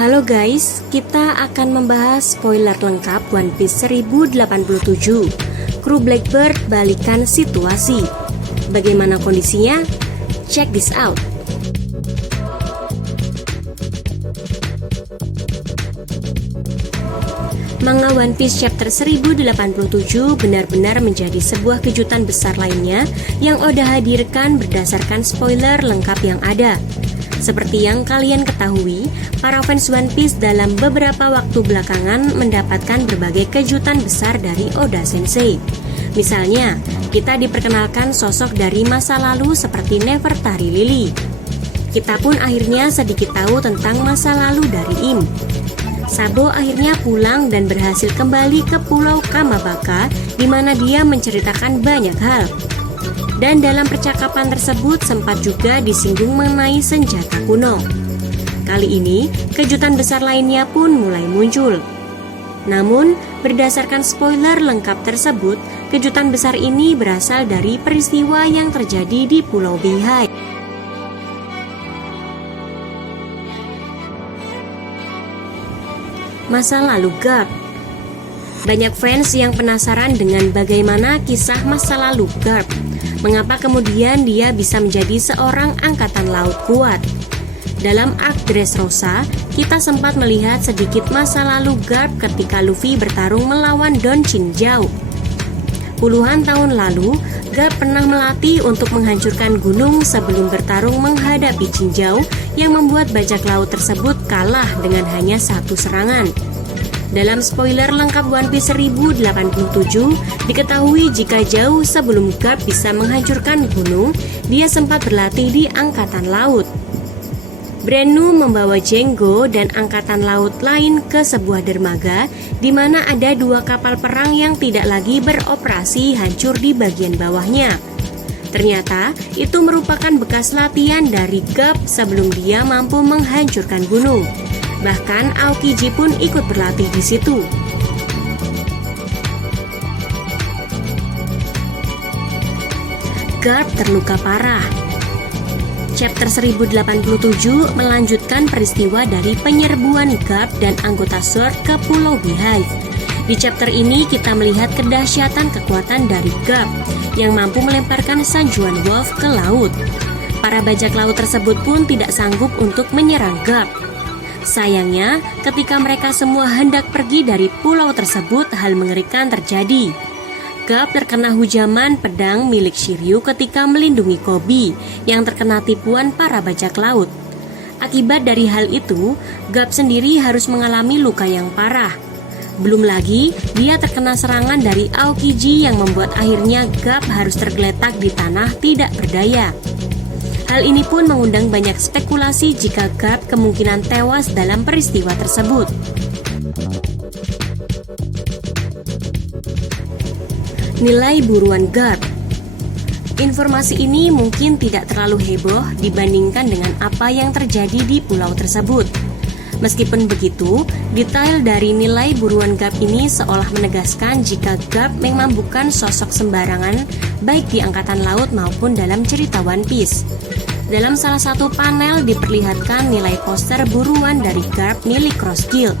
Halo guys, kita akan membahas spoiler lengkap One Piece 1087. Kru Blackbird balikan situasi. Bagaimana kondisinya? Check this out. Manga One Piece chapter 1087 benar-benar menjadi sebuah kejutan besar lainnya yang Oda hadirkan berdasarkan spoiler lengkap yang ada. Seperti yang kalian ketahui, para fans One Piece dalam beberapa waktu belakangan mendapatkan berbagai kejutan besar dari Oda Sensei. Misalnya, kita diperkenalkan sosok dari masa lalu seperti Nefertari Lily. Kita pun akhirnya sedikit tahu tentang masa lalu dari Im. Sabo akhirnya pulang dan berhasil kembali ke Pulau Kamabaka, di mana dia menceritakan banyak hal. Dan dalam percakapan tersebut sempat juga disinggung mengenai senjata kuno. Kali ini, kejutan besar lainnya pun mulai muncul. Namun, berdasarkan spoiler lengkap tersebut, kejutan besar ini berasal dari peristiwa yang terjadi di Pulau Beihai. Masa lalu Garp. Banyak fans yang penasaran dengan bagaimana kisah masa lalu Garp. Mengapa kemudian dia bisa menjadi seorang angkatan laut kuat? Dalam arc Dressrosa, kita sempat melihat sedikit masa lalu Garp ketika Luffy bertarung melawan Don Chinjao. Puluhan tahun lalu, Garp pernah melatih untuk menghancurkan gunung sebelum bertarung menghadapi Chinjao yang membuat bajak laut tersebut kalah dengan hanya satu serangan. Dalam spoiler lengkap One Piece 1087, diketahui jika jauh sebelum Garp bisa menghancurkan gunung, dia sempat berlatih di Angkatan Laut. Brennu membawa Jenggo dan Angkatan Laut lain ke sebuah dermaga, di mana ada dua kapal perang yang tidak lagi beroperasi hancur di bagian bawahnya. Ternyata, itu merupakan bekas latihan dari Garp sebelum dia mampu menghancurkan gunung. Bahkan Aokiji pun ikut berlatih di situ. Garp terluka parah. Chapter 1087 melanjutkan peristiwa dari penyerbuan Garp dan anggota Sword ke Pulau Beihai. Di chapter ini kita melihat kedahsyatan kekuatan dari Garp yang mampu melemparkan Sanjuan Wolf ke laut. Para bajak laut tersebut pun tidak sanggup untuk menyerang Garp. Sayangnya, ketika mereka semua hendak pergi dari pulau tersebut, hal mengerikan terjadi. Garp terkena hujaman pedang milik Shiryu ketika melindungi Koby yang terkena tipuan para bajak laut. Akibat dari hal itu, Garp sendiri harus mengalami luka yang parah. Belum lagi, dia terkena serangan dari Aokiji yang membuat akhirnya Garp harus tergeletak di tanah tidak berdaya. Hal ini pun mengundang banyak spekulasi jika Garp kemungkinan tewas dalam peristiwa tersebut. Nilai buruan Garp. Informasi ini mungkin tidak terlalu heboh dibandingkan dengan apa yang terjadi di pulau tersebut. Meskipun begitu, detail dari nilai buruan Garp ini seolah menegaskan jika Garp memang bukan sosok sembarangan baik di Angkatan Laut maupun dalam cerita One Piece. Dalam salah satu panel diperlihatkan nilai poster buruan dari Garp milik Cross Guild.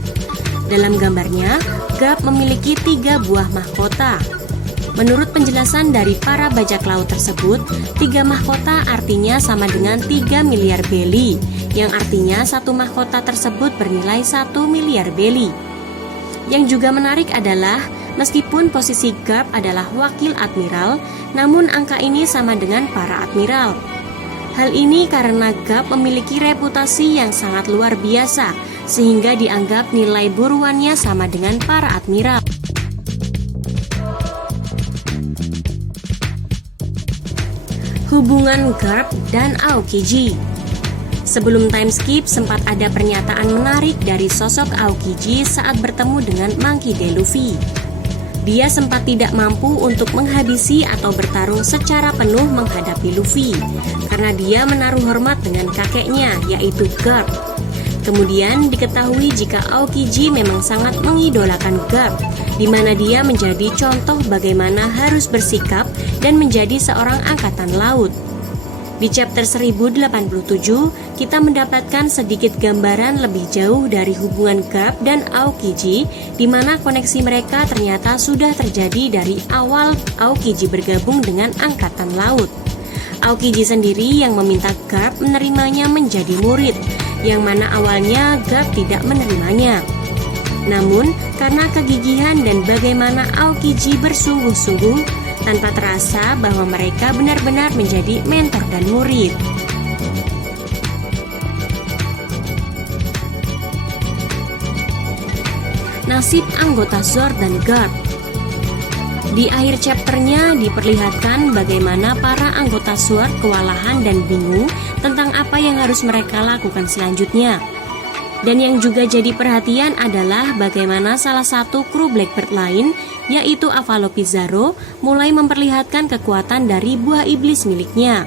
Dalam gambarnya, Garp memiliki 3 buah mahkota. Menurut penjelasan dari para bajak laut tersebut, 3 mahkota artinya sama dengan 3 miliar beli, yang artinya satu mahkota tersebut bernilai 1 miliar beli. Yang juga menarik adalah, meskipun posisi Garp adalah wakil admiral, namun angka ini sama dengan para admiral. Hal ini karena Garp memiliki reputasi yang sangat luar biasa, sehingga dianggap nilai buruannya sama dengan para admiral. Hubungan Garp dan Aokiji. Sebelum time skip, sempat ada pernyataan menarik dari sosok Aokiji saat bertemu dengan Monkey D. Luffy. Dia sempat tidak mampu untuk menghabisi atau bertarung secara penuh menghadapi Luffy karena dia menaruh hormat dengan kakeknya, yaitu Garp. Kemudian diketahui jika Aokiji memang sangat mengidolakan Garp, di mana dia menjadi contoh bagaimana harus bersikap dan menjadi seorang angkatan laut. Di chapter 1087, kita mendapatkan sedikit gambaran lebih jauh dari hubungan Garp dan Aokiji, di mana koneksi mereka ternyata sudah terjadi dari awal Aokiji bergabung dengan Angkatan Laut. Aokiji sendiri yang meminta Garp menerimanya menjadi murid, yang mana awalnya Garp tidak menerimanya. Namun, karena kegigihan dan bagaimana Aokiji bersungguh-sungguh, tanpa terasa bahwa mereka benar-benar menjadi mentor dan murid. Nasib anggota Zord dan Garp. Di akhir chapternya diperlihatkan bagaimana para anggota Zord kewalahan dan bingung tentang apa yang harus mereka lakukan selanjutnya. Dan yang juga jadi perhatian adalah bagaimana salah satu kru Blackbird lain, yaitu Avalo Pizarro, mulai memperlihatkan kekuatan dari buah iblis miliknya.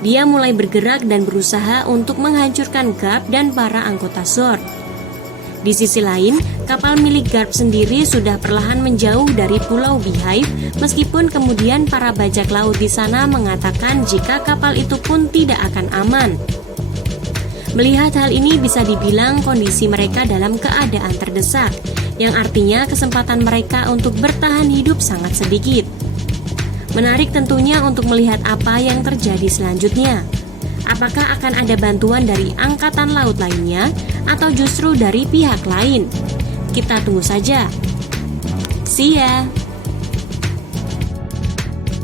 Dia mulai bergerak dan berusaha untuk menghancurkan Garp dan para anggota Zord. Di sisi lain, kapal milik Garp sendiri sudah perlahan menjauh dari Pulau Beehive, meskipun kemudian para bajak laut di sana mengatakan jika kapal itu pun tidak akan aman. Melihat hal ini bisa dibilang kondisi mereka dalam keadaan terdesak, yang artinya kesempatan mereka untuk bertahan hidup sangat sedikit. Menarik tentunya untuk melihat apa yang terjadi selanjutnya. Apakah akan ada bantuan dari angkatan laut lainnya atau justru dari pihak lain? Kita tunggu saja. See ya!